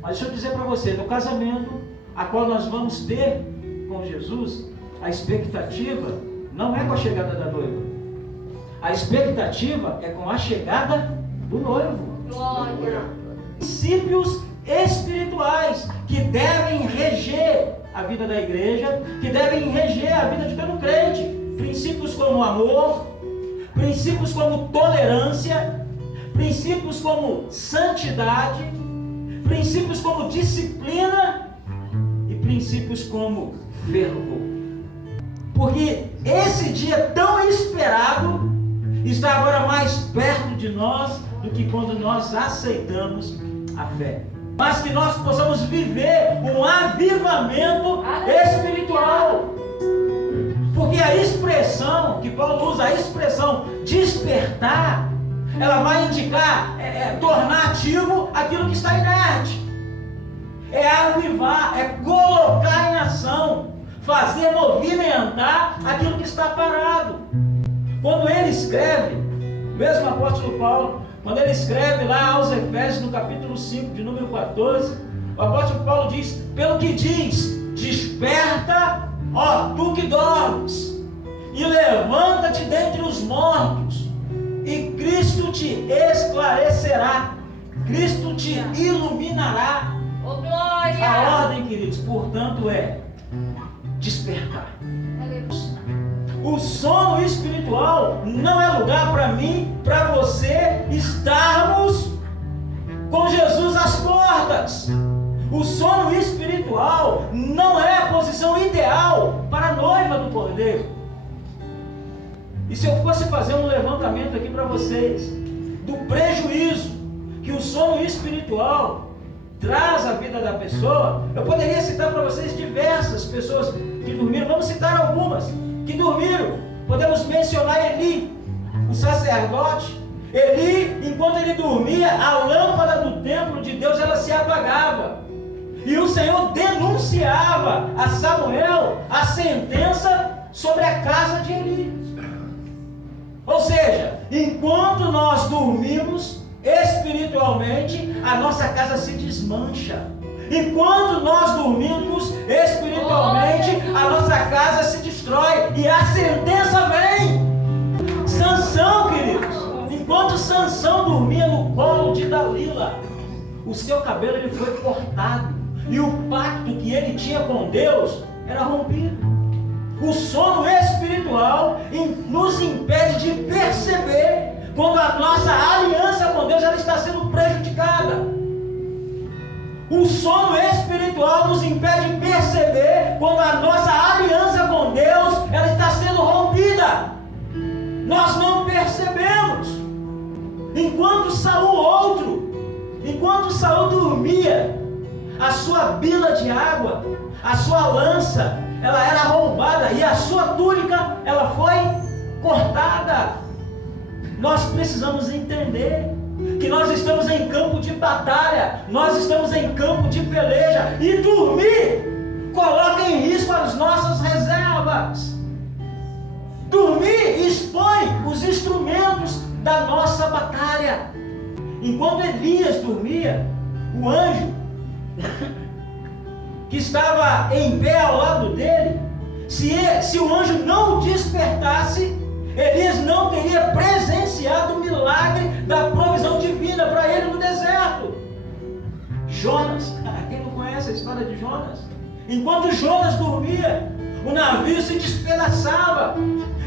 Mas deixa eu dizer para você, no casamento a qual nós vamos ter com Jesus, a expectativa não é com a chegada da noiva. A expectativa é com a chegada do noivo. Glória. Princípios espirituais que devem reger a vida da igreja, que devem reger a vida de todo crente. Princípios como amor, princípios como tolerância, princípios como santidade, princípios como disciplina e princípios como fervor. Porque esse dia tão esperado está agora mais perto de nós do que quando nós aceitamos a fé. Mas que nós possamos viver um avivamento espiritual. Porque a expressão que Paulo usa, a expressão despertar, ela vai indicar, tornar ativo aquilo que está inerte. É avivar, é colocar em ação, fazer movimentar aquilo que está parado. Quando ele escreve, mesmo apóstolo Paulo, quando ele escreve lá aos Efésios, no capítulo 5, de número 14, o apóstolo Paulo diz, pelo que diz, desperta, ó tu que dormes, e levanta-te dentre os mortos, e Cristo te esclarecerá, Cristo te iluminará. Oh, glória! A ordem, queridos, portanto, é despertar. O sono espiritual não é lugar para mim, para você estarmos com Jesus às portas. O sono espiritual não é a posição ideal para a noiva do Cordeiro. E se eu fosse fazer um levantamento aqui para vocês do prejuízo que o sono espiritual traz à vida da pessoa, eu poderia citar para vocês diversas pessoas que dormiram. Vamos citar algumas que dormiram. Podemos mencionar Eli, o sacerdote. Eli, enquanto ele dormia, a lâmpada do templo de Deus ela se apagava. E o Senhor denunciava a Samuel a sentença sobre a casa de Eli. Ou seja, enquanto nós dormimos espiritualmente, a nossa casa se desmancha. Enquanto nós dormimos espiritualmente, a nossa casa se destrói e a sentença vem. Sansão, queridos, enquanto Sansão dormia no colo de Dalila, o seu cabelo ele foi cortado e o pacto que ele tinha com Deus era rompido. O sono espiritual nos impede de perceber quando a nossa aliança com Deus ela está sendo prejudicada. O sono espiritual nos impede de perceber quando a nossa aliança com Deus ela está sendo rompida. Nós não percebemos. Enquanto Saul dormia, a sua bila de água, a sua lança, ela era roubada e a sua túnica, ela foi cortada. Nós precisamos entender que nós estamos em campo de batalha, nós estamos em campo de peleja, e dormir coloca em risco as nossas reservas. Dormir expõe os instrumentos da nossa batalha. Enquanto Elias dormia, o anjo que estava em pé ao lado dele, se o anjo não o despertasse, Elias não teria presenciado o milagre da provisão divina para ele no deserto. Jonas, quem não conhece a história de Jonas? Enquanto Jonas dormia, o navio se despedaçava.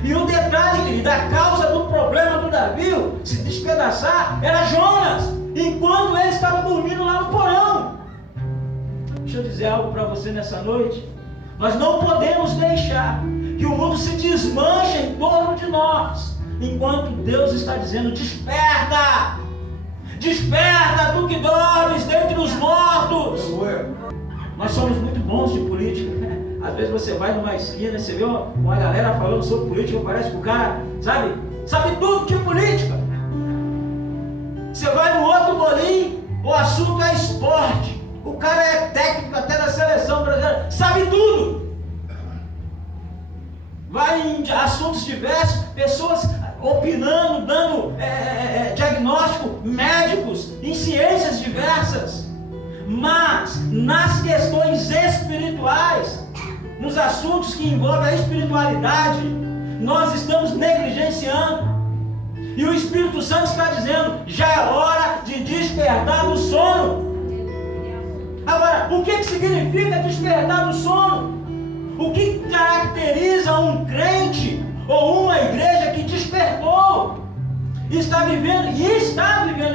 E o detalhe da causa do problema do navio se despedaçar era Jonas, enquanto ele estava dormindo lá no porão. Deixa eu dizer algo para você nessa noite. Nós não podemos deixar que o mundo se desmanche em torno de nós, enquanto Deus está dizendo: desperta! Desperta, tu que dormes dentre os mortos! Nós somos muito bons de política, né? Às vezes você vai numa esquina e você vê uma galera falando sobre política, parece que o cara, sabe tudo de política. Você vai no outro bolinho, o assunto é esporte. O cara é técnico até da seleção brasileira, sabe tudo. Vai em assuntos diversos, pessoas opinando, dando diagnóstico, médicos, em ciências diversas. Mas nas questões espirituais, nos assuntos que envolvem a espiritualidade, nós estamos negligenciando. E o Espírito Santo está dizendo: já é hora de despertar do sono. Agora, o que significa despertar do sono? O que caracteriza um crente ou uma igreja que despertou e está vivendo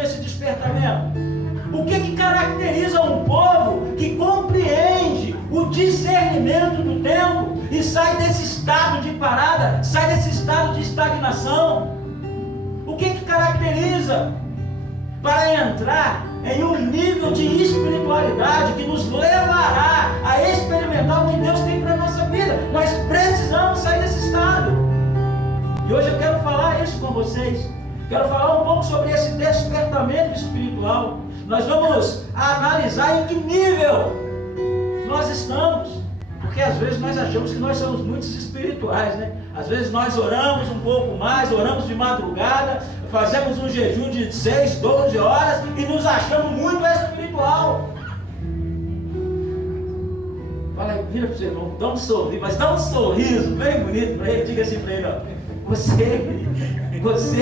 esse despertamento? O que caracteriza um povo que compreende o discernimento do tempo e sai desse estado de parada, sai desse estado de estagnação? O que caracteriza para entrar em um nível de espiritualidade que nos levará a experimentar o que Deus tem para a nossa vida? Nós precisamos sair desse estado. E hoje eu quero falar isso com vocês. Quero falar um pouco sobre esse despertamento espiritual. Nós vamos analisar em que nível nós estamos. Porque às vezes nós achamos que nós somos muito espirituais, né? Às vezes nós oramos um pouco mais, oramos de madrugada, fazemos um jejum de 6, 12 horas e nos achamos muito espiritual. Fala aí, vira para o seu irmão, dá um sorriso, mas dá um sorriso bem bonito para ele, diga assim para ele, ó: você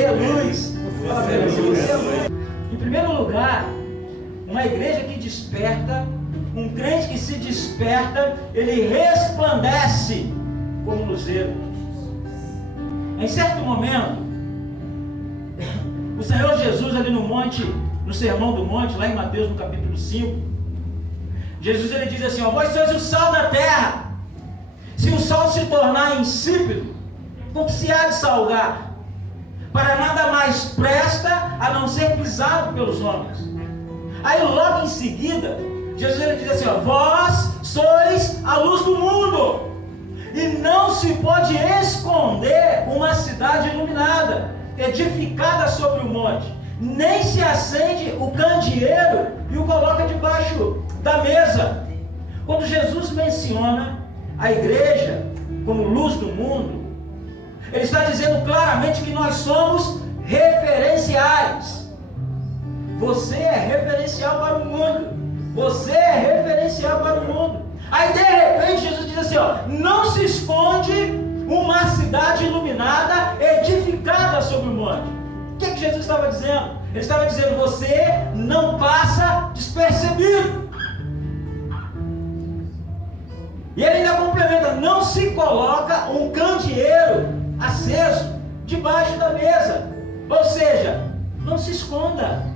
é luz. Fala para ele, você é luz. Em primeiro lugar, uma igreja que desperta, um crente que se desperta, ele resplandece como luzeiro. Em certo momento, o Senhor Jesus ali no Sermão do Monte, lá em Mateus no capítulo 5, Jesus ele diz assim: ó, vós sois o sal da terra. Se o sal se tornar insípido, com que se há de salgar? Para nada mais presta a não ser pisado pelos homens. Aí logo em seguida, Jesus ele diz assim: ó, vós sois a luz do mundo, e não se pode esconder uma cidade iluminada, edificada sobre o monte, nem se acende o candeeiro e o coloca debaixo da mesa. Quando Jesus menciona a igreja como luz do mundo, ele está dizendo claramente que nós somos referenciais. Você é referencial para o mundo. Você é referencial para o mundo. Aí de repente Jesus diz assim: ó, não se esconde uma cidade iluminada, edificada sobre o monte. O que Jesus estava dizendo? Ele estava dizendo: você não passa despercebido. E ele ainda complementa: não se coloca um candeeiro aceso debaixo da mesa. Ou seja, não se esconda.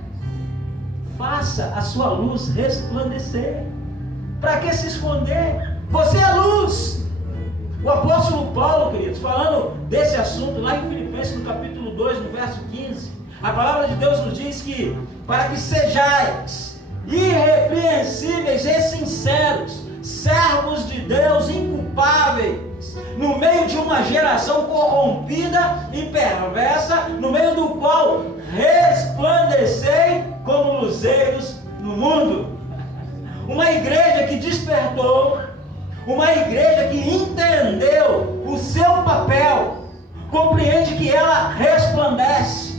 Faça a sua luz resplandecer. Para que se esconder? Você é luz. O apóstolo Paulo, queridos, falando desse assunto lá em Filipenses no capítulo 2, no verso 15, a palavra de Deus nos diz que para que sejais irrepreensíveis e sinceros, servos de Deus inculpáveis, no meio de uma geração corrompida e perversa, no meio do qual resplandecei como luzeiros no mundo. Uma igreja que despertou, uma igreja que entendeu o seu papel, compreende que ela resplandece,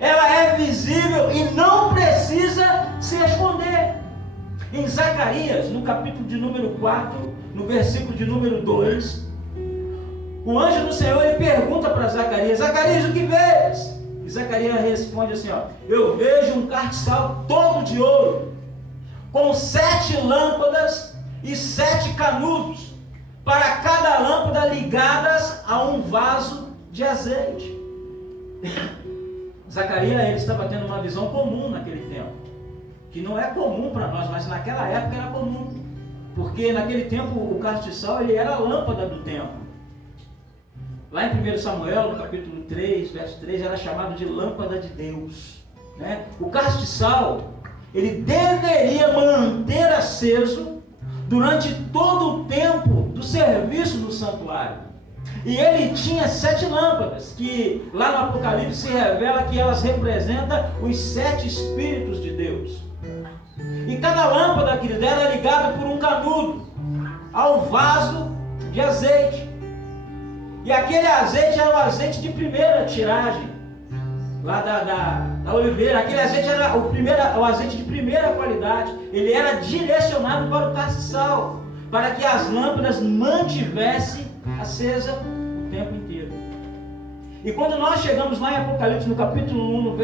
ela é visível e não precisa se esconder. Em Zacarias, no capítulo de número 4, no versículo de número 2, o anjo do Senhor ele pergunta para Zacarias: Zacarias, o que vês? E Zacarias responde assim: ó, eu vejo um castiçal todo de ouro, com 7 lâmpadas e 7 canudos, para cada lâmpada ligadas a um vaso de azeite. Zacarias ele estava tendo uma visão comum naquele tempo, que não é comum para nós, mas naquela época era comum, porque naquele tempo o castiçal ele era a lâmpada do templo. Lá em 1 Samuel, no capítulo 3, verso 3, era chamado de lâmpada de Deus, né? O castiçal, ele deveria manter aceso durante todo o tempo do serviço no santuário. E ele tinha 7 lâmpadas, que lá no Apocalipse se revela que elas representam os 7 Espíritos de Deus. E cada lâmpada, querido, era ligada por um canudo ao vaso de azeite. E aquele azeite era o azeite de primeira tiragem. lá da oliveira. Aquele azeite era o azeite de primeira qualidade. Ele era direcionado para o castiçal, para que as lâmpadas mantivessem acesa o tempo inteiro. E quando nós chegamos lá em Apocalipse, no capítulo 1, no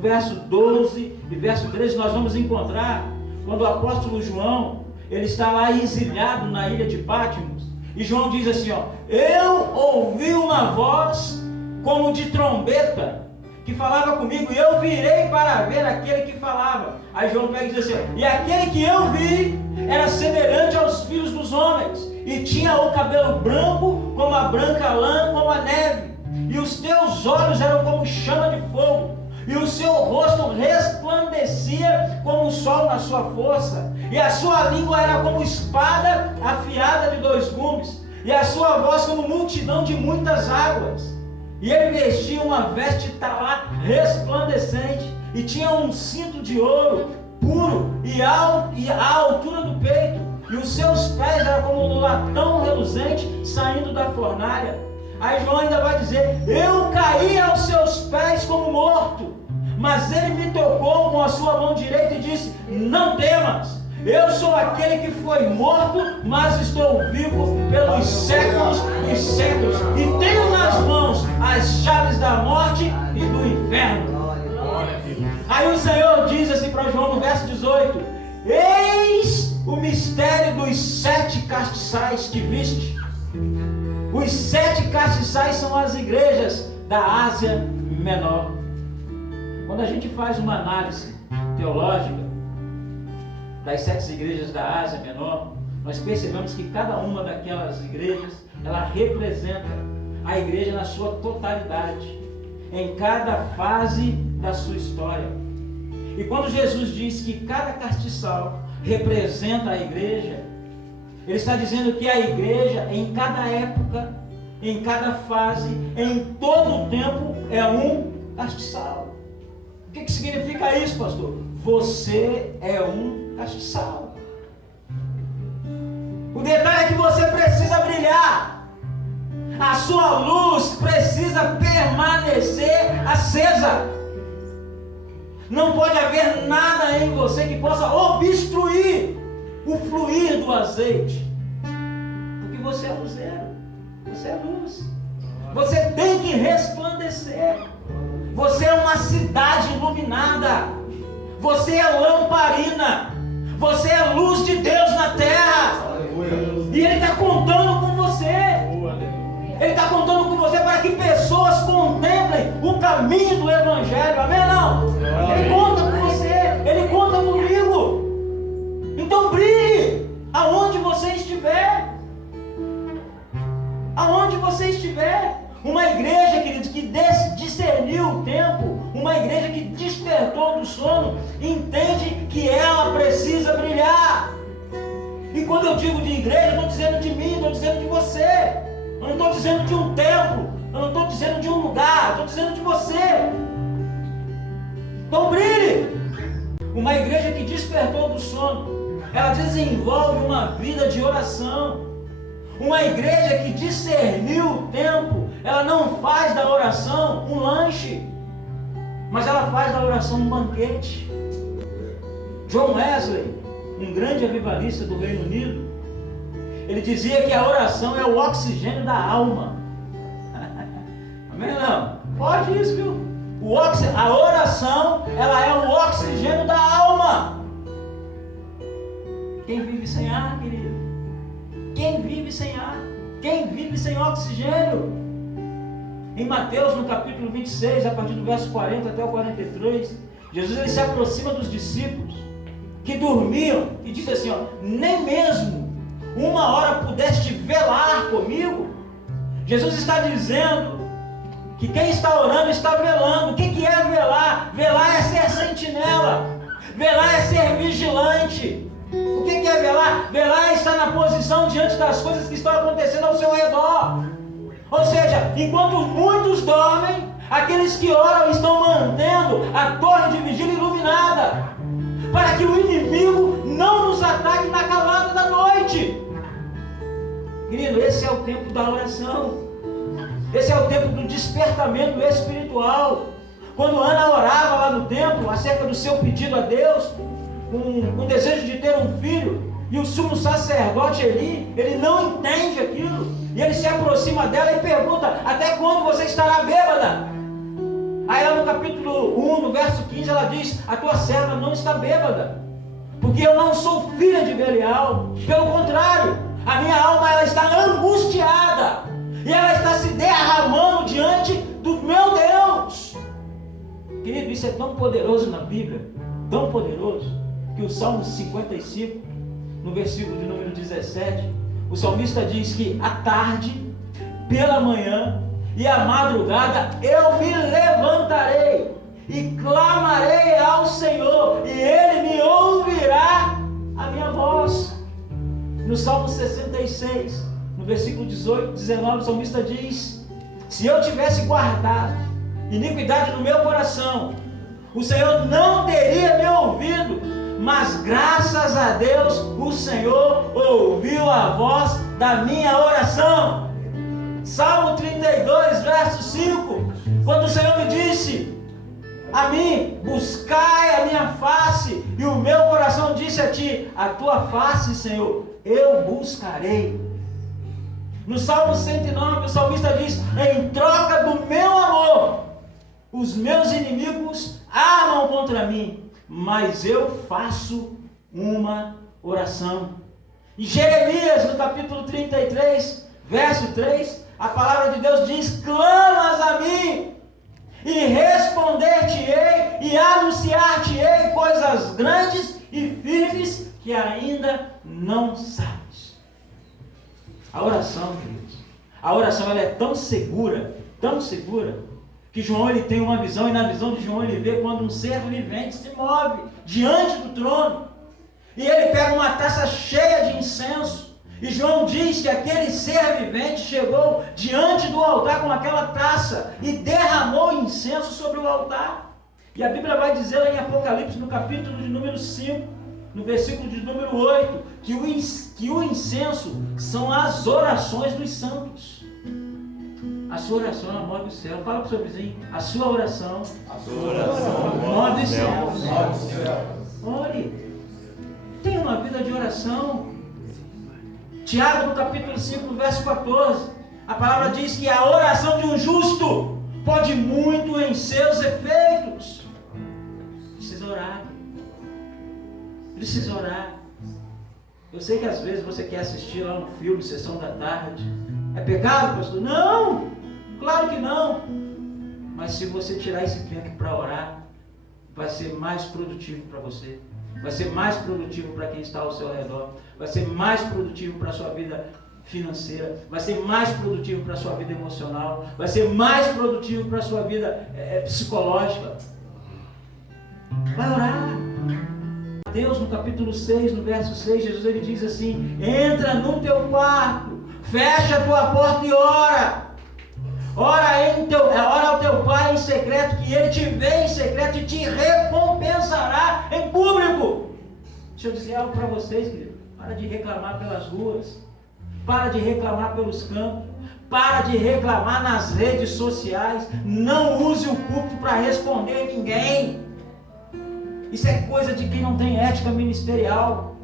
verso 12 e verso 13, nós vamos encontrar quando o apóstolo João, ele está lá exilado na ilha de Patmos, e João diz assim, ó: eu ouvi uma voz como de trombeta, que falava comigo, e eu virei para ver aquele que falava. Aí João pega e diz assim, e aquele que eu vi era semelhante aos filhos dos homens, e tinha o cabelo branco como a branca lã, como a neve, e os teus olhos eram como chama de fogo, e o seu rosto resplandecia como o sol na sua força, e a sua língua era como espada afiada de 2 gumes, e a sua voz como multidão de muitas águas. E ele vestia uma veste talar resplandecente, e tinha um cinto de ouro puro e à altura do peito, e os seus pés eram como um latão reluzente saindo da fornalha. Aí João ainda vai dizer, eu caí aos seus pés como morto, mas ele me tocou com a sua mão direita e disse, não temas, eu sou aquele que foi morto, mas estou vivo pelos séculos dos séculos, e tenho nas mãos as chaves da morte e do inferno. Aí o Senhor diz assim para João no verso 18, eis o mistério dos 7 castiçais que viste. Os 7 castiçais são as igrejas da Ásia Menor. Quando a gente faz uma análise teológica das 7 igrejas da Ásia Menor, nós percebemos que cada uma daquelas igrejas, ela representa a igreja na sua totalidade, em cada fase da sua história. E quando Jesus diz que cada castiçal representa a igreja, ele está dizendo que a igreja, em cada época, em cada fase, em todo o tempo, é um castiçal. O que significa isso, pastor? Você é um castiçal. O detalhe é que você precisa brilhar. A sua luz precisa permanecer acesa. Não pode haver nada em você que possa obstruir o fluir do azeite, porque você é luzeiro, você é luz, você tem que resplandecer, você é uma cidade iluminada, você é lamparina, você é luz de Deus na terra, e Ele está contando com você, Ele está contando com você para que pessoas contemplem o caminho do Evangelho, amém não? Ele conta com você, Ele conta comigo. Então brilhe aonde você estiver. Aonde você estiver. Uma igreja, queridos, que discerniu o tempo, uma igreja que despertou do sono, entende que ela precisa brilhar. E quando eu digo de igreja, eu estou dizendo de mim, estou dizendo de você. Eu não estou dizendo de um templo, eu não estou dizendo de um lugar, eu estou dizendo de você. Então brilhe. Uma igreja que despertou do sono, ela desenvolve uma vida de oração. Uma igreja que discerniu o tempo, ela não faz da oração um lanche, mas ela faz da oração um banquete. John Wesley, um grande avivalista do Reino Unido, ele dizia que a oração é o oxigênio da alma. Amém não? Pode isso, viu? A oração, ela é o oxigênio da alma. Quem vive sem ar, querido? Quem vive sem ar? Quem vive sem oxigênio? Em Mateus, no capítulo 26, a partir do verso 40 até o 43, Jesus ele se aproxima dos discípulos que dormiam e diz assim, ó, nem mesmo uma hora pudeste velar comigo? Jesus está dizendo que quem está orando está velando. O que é velar? Velar é ser sentinela, velar é ser vigilante. O que é velar? Velar é estar na posição diante das coisas que estão acontecendo ao seu redor. Ou seja, enquanto muitos dormem, aqueles que oram estão mantendo a torre de vigília iluminada, para que o inimigo não nos ataque na calada da noite. Querido, esse é o tempo da oração. Esse é o tempo do despertamento espiritual. Quando Ana orava lá no templo acerca do seu pedido a Deus, com desejo de ter um filho, e o sumo sacerdote Eli, ele não entende aquilo, e ele se aproxima dela e pergunta: até quando você estará bêbada? Aí lá no capítulo 1, no verso 15, ela diz: a tua serva não está bêbada, porque eu não sou filha de Belial. Pelo contrário, a minha alma ela está angustiada, e ela está se derramando diante do meu Deus. Querido, isso é tão poderoso na Bíblia, tão poderoso, que o Salmo 55, no versículo de número 17, o salmista diz que à tarde, pela manhã e à madrugada eu me levantarei e clamarei ao Senhor, e Ele me ouvirá a minha voz. No Salmo 66, no versículo 18, 19, o salmista diz: se eu tivesse guardado iniquidade no meu coração, o Senhor não teria me ouvido, mas graças a Deus o Senhor ouviu a voz da minha oração. Salmo 32, verso 5, quando o Senhor me disse a mim: buscai a minha face, e o meu coração disse a ti: a tua face, Senhor, eu buscarei. No Salmo 109, o salmista diz: em troca do meu amor, os meus inimigos armam contra mim, mas eu faço uma oração. Em Jeremias, no capítulo 33, verso 3, a palavra de Deus diz: clamas a mim, e responder-te-ei, e anunciar-te-ei coisas grandes e firmes que ainda não sabes. A oração, queridos, a oração ela é tão segura, que João ele tem uma visão, e na visão de João ele vê quando um ser vivente se move diante do trono, e ele pega uma taça cheia de incenso, e João diz que aquele ser vivente chegou diante do altar com aquela taça e derramou incenso sobre o altar. E a Bíblia vai dizer lá em Apocalipse, no capítulo de número 5, no versículo de número 8, que o incenso são as orações dos santos. A sua oração ela move o céu. Fala para o seu vizinho: a sua oração move o céu. Ore, tenha uma vida de oração. Tiago, no capítulo 5, no verso 14, a palavra diz que a oração de um justo pode muito em seus efeitos. Precisa orar. Precisa orar. Eu sei que às vezes você quer assistir lá um filme, sessão da tarde. É pecado, pastor? Não, claro que não. Mas se você tirar esse tempo para orar, vai ser mais produtivo para você. Vai ser mais produtivo para quem está ao seu redor. Vai ser mais produtivo para a sua vida financeira. Vai ser mais produtivo para a sua vida emocional. Vai ser mais produtivo para a sua vida psicológica. Vai orar. Deus, no capítulo 6, no verso 6, Jesus ele diz assim: entra no teu quarto, fecha a tua porta e ora. Ora ao teu pai em secreto, que ele te vê em secreto e te recompensará em público. Deixa eu dizer algo para vocês, querido. Para de reclamar pelas ruas. Para de reclamar pelos campos. Para de reclamar nas redes sociais. Não use o púlpito para responder ninguém. Isso é coisa de quem não tem ética ministerial.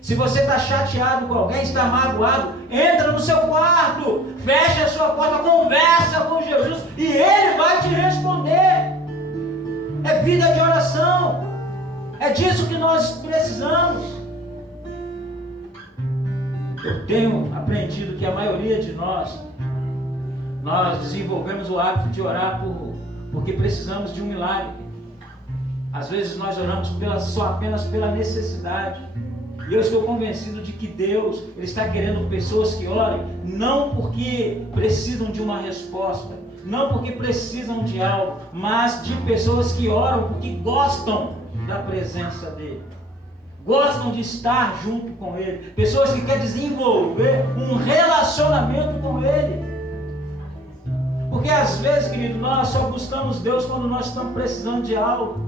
Se você está chateado com alguém, está magoado, entra no seu quarto, fecha a sua porta, conversa com Jesus e Ele vai te responder. É vida de oração. É disso que nós precisamos. Eu tenho aprendido que a maioria de nós desenvolvemos o hábito de orar porque precisamos de um milagre. Às vezes nós oramos apenas pela necessidade. E eu estou convencido de que Deus ele está querendo pessoas que orem, não porque precisam de uma resposta, não porque precisam de algo, mas de pessoas que oram porque gostam da presença dEle, gostam de estar junto com Ele, pessoas que querem desenvolver um relacionamento com Ele. Porque às vezes, querido, nós só buscamos Deus quando nós estamos precisando de algo.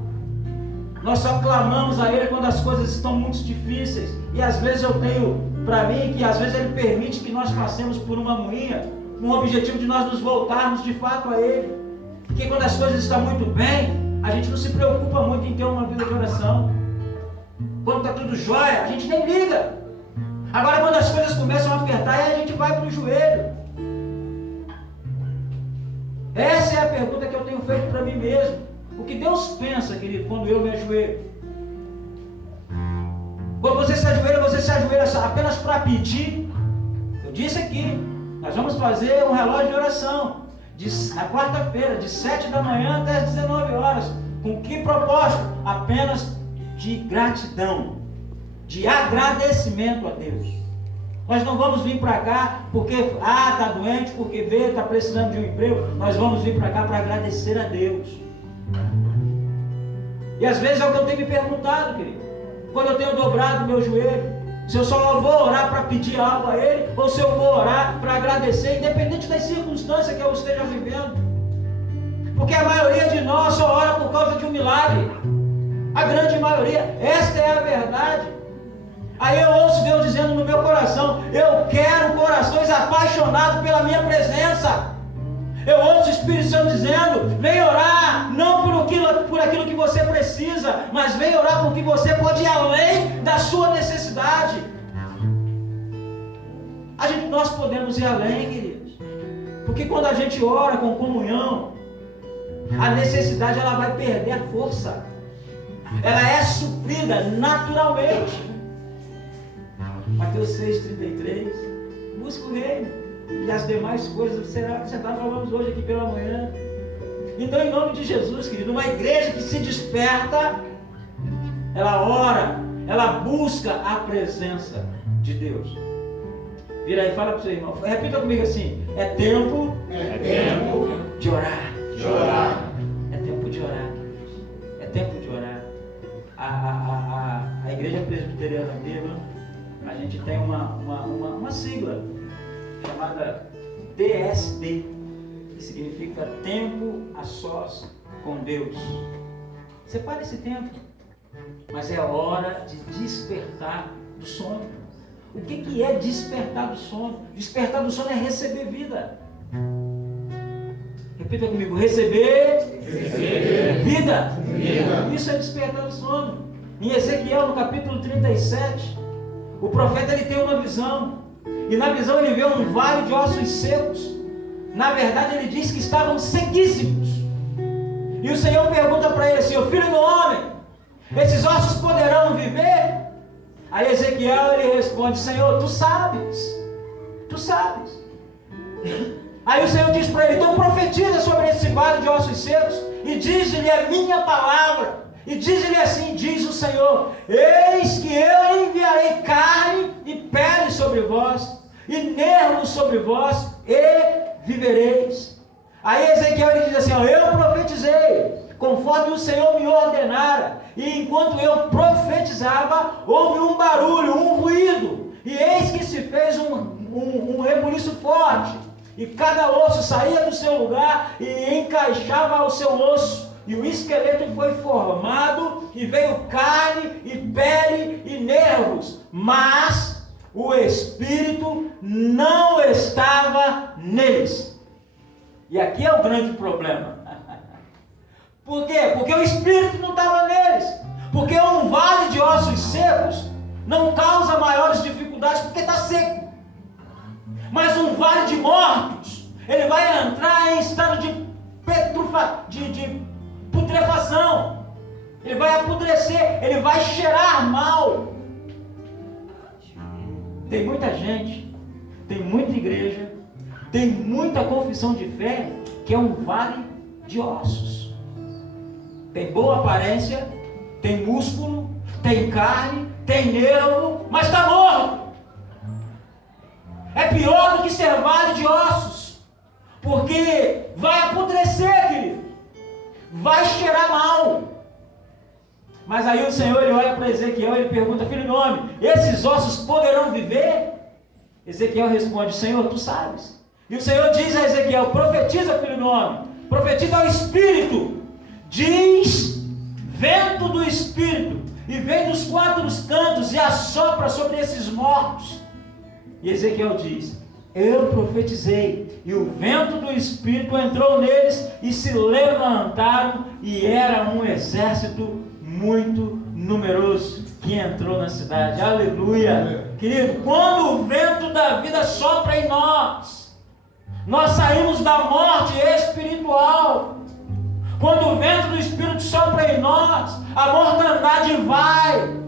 Nós só clamamos a Ele quando as coisas estão muito difíceis. E às vezes eu tenho para mim que às vezes Ele permite que nós passemos por uma moinha, com o objetivo de nós nos voltarmos de fato a Ele. Porque quando as coisas estão muito bem, a gente não se preocupa muito em ter uma vida de oração. Quando está tudo jóia, a gente nem liga. Agora quando as coisas começam a apertar, aí a gente vai para o joelho. Essa é a pergunta que eu tenho feito para mim mesmo. O que Deus pensa, querido, quando eu me ajoelho? Quando você se ajoelha apenas para pedir. Eu disse aqui, nós vamos fazer um relógio de oração na quarta-feira, de 7 da manhã até as 19 horas. Com que propósito? Apenas de gratidão, de agradecimento a Deus. Nós não vamos vir para cá porque A está doente, porque B está precisando de um emprego. Nós vamos vir para cá para agradecer a Deus. E às vezes é o que eu tenho me perguntado, querido. Quando eu tenho dobrado o meu joelho, se eu só vou orar para pedir algo a Ele, ou se eu vou orar para agradecer, independente das circunstâncias que eu esteja vivendo. Porque a maioria de nós só ora por causa de um milagre. A grande maioria, esta é a verdade. Aí eu ouço Deus dizendo no meu coração: eu quero corações apaixonados pela minha presença. Eu ouço o Espírito Santo dizendo: vem orar, não por aquilo que você precisa, mas vem orar porque você pode ir além da sua necessidade. Nós podemos ir além, queridos. Porque quando a gente ora com comunhão, a necessidade ela vai perder a força. Ela é suprida naturalmente. Mateus 6,33. Busca o reino e as demais coisas será acrescentado. Falamos hoje aqui pela manhã. Então, em nome de Jesus, querido, uma igreja que se desperta, ela ora, ela busca a presença de Deus. Vira aí, fala para o seu irmão, repita comigo assim: é tempo de orar. É tempo de orar, queridos. É tempo de orar. A Igreja Presbiteriana Viva, a gente tem uma sigla chamada TSD, que significa Tempo a Sós com Deus. Separe esse tempo, mas é hora de despertar do sono. O que é despertar do sono? Despertar do sono é receber vida. Repita comigo: receber vida. Isso é despertar do sono. Em Ezequiel, no capítulo 37, o profeta ele tem uma visão. E na visão ele vê um vale de ossos secos. Na verdade ele diz que estavam sequíssimos. E o Senhor pergunta para ele assim: ô filho do homem, esses ossos poderão viver? Aí Ezequiel ele responde: Senhor, tu sabes. Aí o Senhor diz para ele: então profetiza sobre esse vale de ossos secos e diz-lhe a minha palavra. E diz-lhe assim: diz o Senhor: eis que eu enviarei carne e pele sobre vós, e nervos sobre vós, e vivereis. Aí Ezequiel ele diz assim: ó, eu profetizei conforme o Senhor me ordenara, e enquanto eu profetizava, houve um barulho, um ruído, e eis que se fez um rebuliço forte, e cada osso saía do seu lugar e encaixava ao seu osso, e o esqueleto foi formado, e veio carne, e pele, e nervos, mas o espírito não estava neles. E aqui é o grande problema. Por quê? Porque o espírito não estava neles. Porque um vale de ossos secos não causa maiores dificuldades porque está seco. Mas um vale de mortos, ele vai entrar em estado de putrefação. Ele vai apodrecer, ele vai cheirar mal. Tem muita gente, tem muita igreja, tem muita confissão de fé que é um vale de ossos. Tem boa aparência, tem músculo, tem carne, tem nervo, mas está morto. É pior do que ser vale de ossos, porque vai apodrecer, querido, vai cheirar mal. Mas aí o Senhor ele olha para Ezequiel e ele pergunta: filho do homem, esses ossos poderão viver? Ezequiel responde: Senhor, tu sabes. E o Senhor diz a Ezequiel: profetiza, filho do homem, profetiza ao Espírito. Diz: vento do Espírito, e vem dos quatro cantos e assopra sobre esses mortos. E Ezequiel diz: eu profetizei, e o vento do Espírito entrou neles, e se levantaram, e era um exército muito numeroso que entrou na cidade. Aleluia! Querido, quando o vento da vida sopra em nós saímos da morte espiritual. Quando o vento do Espírito sopra em nós, a mortandade vai.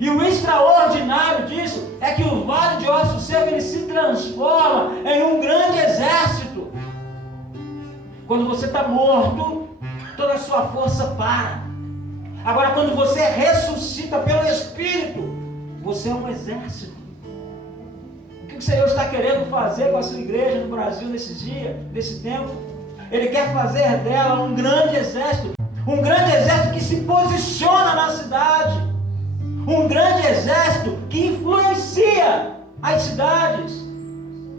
E o extraordinário disso é que o vale de ossos secos, ele se transforma em um grande exército. Quando você está morto, toda a sua força para. Agora, quando você ressuscita pelo Espírito, você é um exército. O que o Senhor está querendo fazer com a sua igreja no Brasil nesses dias, nesse tempo? Ele quer fazer dela um grande exército que se posiciona na cidade, um grande exército que influencia as cidades.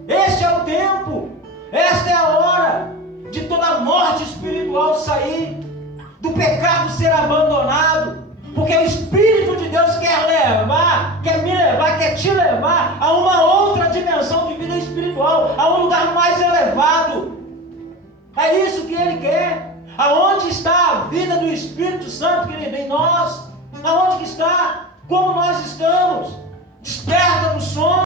Este é o tempo, esta é a hora de toda a morte espiritual sair, do pecado ser abandonado, porque o Espírito de Deus quer me levar, quer te levar a uma outra dimensão de vida espiritual, a um lugar mais elevado. É isso que Ele quer. Aonde está a vida do Espírito Santo, querido? Em nós. Aonde que está? Como nós estamos?